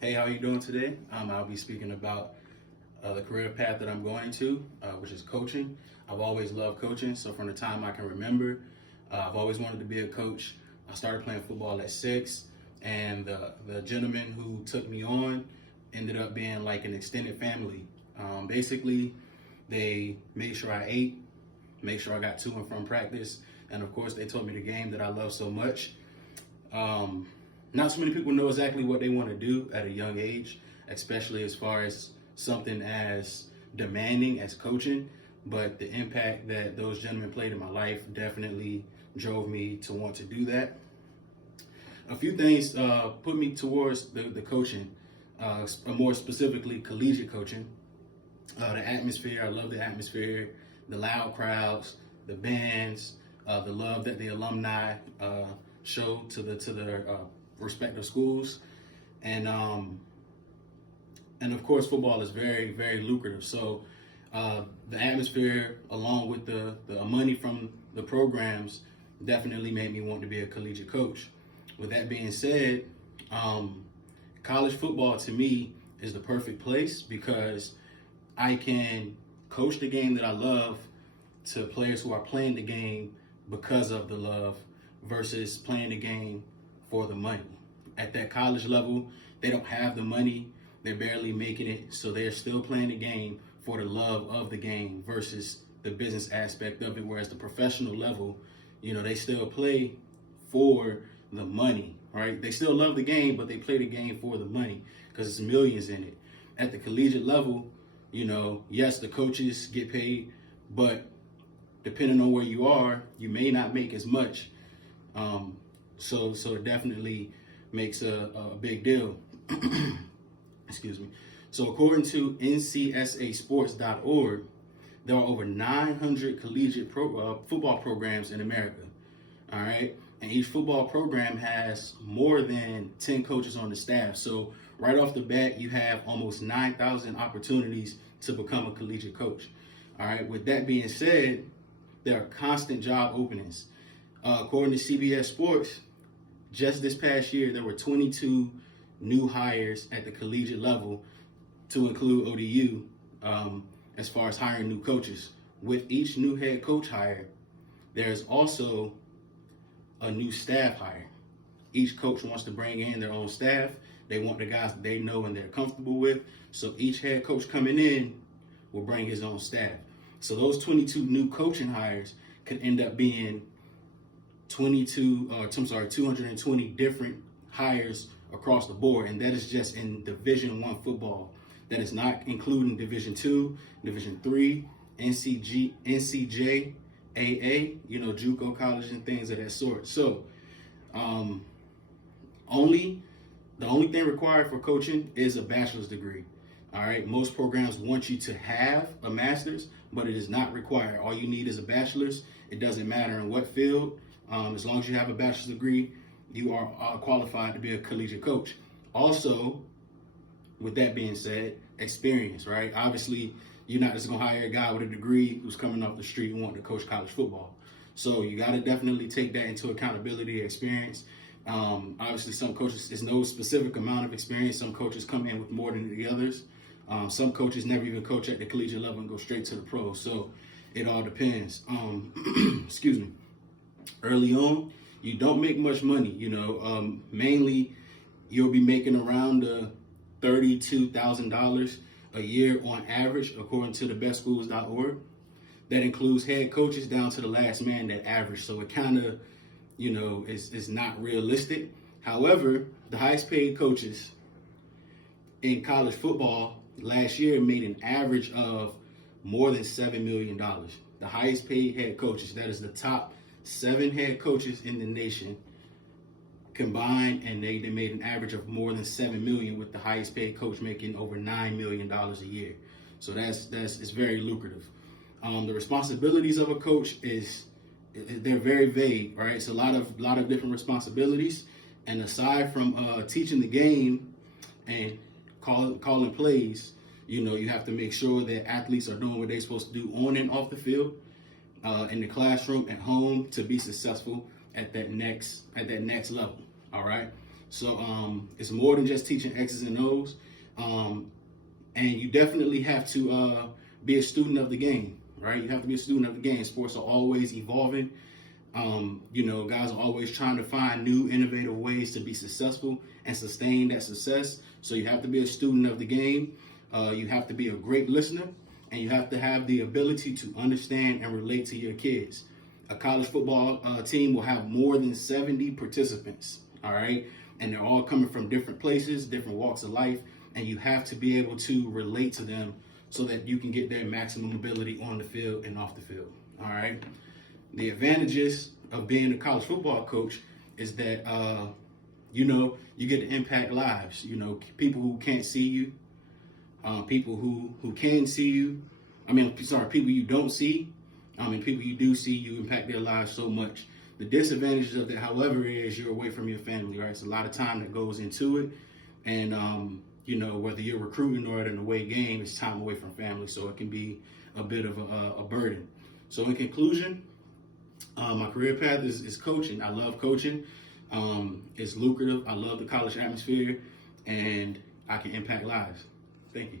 Hey, how are you doing today? I'll be speaking about the career path that I'm going to, which is coaching. I've always loved coaching, so from the time I can remember, I've always wanted to be a coach. I started playing football at 6, and the gentleman who took me on ended up being like an extended family. Basically, they made sure I ate, made sure I got to and from practice, and of course, they taught me the game that I love so much. Um, Not so many people know exactly what they want to do at a young age, especially as far as something as demanding as coaching. But the impact that those gentlemen played in my life definitely drove me to want to do that. A few things put me towards the coaching, more specifically collegiate coaching. The atmosphere, I love the atmosphere, the loud crowds, the bands, the love that the alumni show to their respective schools, and um, and of course football is very lucrative. So the atmosphere, along with the money from the programs, definitely made me want to be a collegiate coach. With that being said, um, college football to me is the perfect place because I can coach the game that I love to players who are playing the game because of the love versus playing the game for the money. At that college level, they don't have the money, they're barely making it, so they're still playing the game for the love of the game versus the business aspect of it. Whereas the professional level, they still play for the money, right? They still love the game, but they play the game for the money because it's millions in it. At the collegiate level, yes, the coaches get paid, but depending on where you are, you may not make as much. So it definitely makes a big deal. Excuse me. So according to ncsasports.org, there are over 900 collegiate football programs in America. All right. And each football program has more than 10 coaches on the staff. So right off the bat, you have almost 9,000 opportunities to become a collegiate coach. All right. With that being said, there are constant job openings. According to CBS Sports, just this past year, there were 22 new hires at the collegiate level, to include ODU, as far as hiring new coaches. With each new head coach hire, there's also a new staff hire. Each coach wants to bring in their own staff. They want the guys that they know and they're comfortable with. So each head coach coming in will bring his own staff. So those 22 new coaching hires could end up being 220 different hires across the board, and that is just in Division I football. That is not including Division II, Division III, NCJAA, JUCO college and things of that sort. So, only the only thing required for coaching is a bachelor's degree. All right, most programs want you to have a master's, but it is not required. All you need is a bachelor's. It doesn't matter in what field. As long as you have a bachelor's degree, you are qualified to be a collegiate coach. Also, with that being said, experience, right? Obviously, you're not just going to hire a guy with a degree who's coming off the street and wanting to coach college football. So you got to definitely take that into accountability, experience. Obviously, some coaches, there's no specific amount of experience. Some coaches come in with more than the others. Some coaches never even coach at the collegiate level and go straight to the pros. So it all depends. Excuse me. Early on, you don't make much money. Mainly you'll be making around $32,000 a year on average, according to thebestschools.org. That includes head coaches down to the last man that average. So it kind of, is not realistic. However, the highest paid coaches in college football last year made an average of more than $7 million. The highest paid head coaches, that is the top 7 head coaches in the nation combined, and they made an average of more than $7 million, with the highest paid coach making over $9 million a year. So it's very lucrative. The responsibilities of a coach they're very vague, right? It's a lot of different responsibilities, and aside from teaching the game and calling plays, you have to make sure that athletes are doing what they're supposed to do on and off the field, in the classroom, at home, to be successful at that next level. All right. So it's more than just teaching X's and O's. And you definitely have to be a student of the game, right? You have to be a student of the game. Sports are always evolving. Guys are always trying to find new, innovative ways to be successful and sustain that success. So you have to be a student of the game. You have to be a great listener, and you have to have the ability to understand and relate to your kids. A college football team will have more than 70 participants, all right? And they're all coming from different places, different walks of life, and you have to be able to relate to them so that you can get their maximum ability on the field and off the field, all right? The advantages of being a college football coach is that, you get to impact lives. People who can't see you, people who can see you. People you don't see, and people you do see, you impact their lives so much. The disadvantages of that, however, is you're away from your family, right? It's a lot of time that goes into it. And, whether you're recruiting or at an away game, it's time away from family. So it can be a bit of a burden. So in conclusion, my career path is coaching. I love coaching. It's lucrative. I love the college atmosphere, and I can impact lives. Thank you.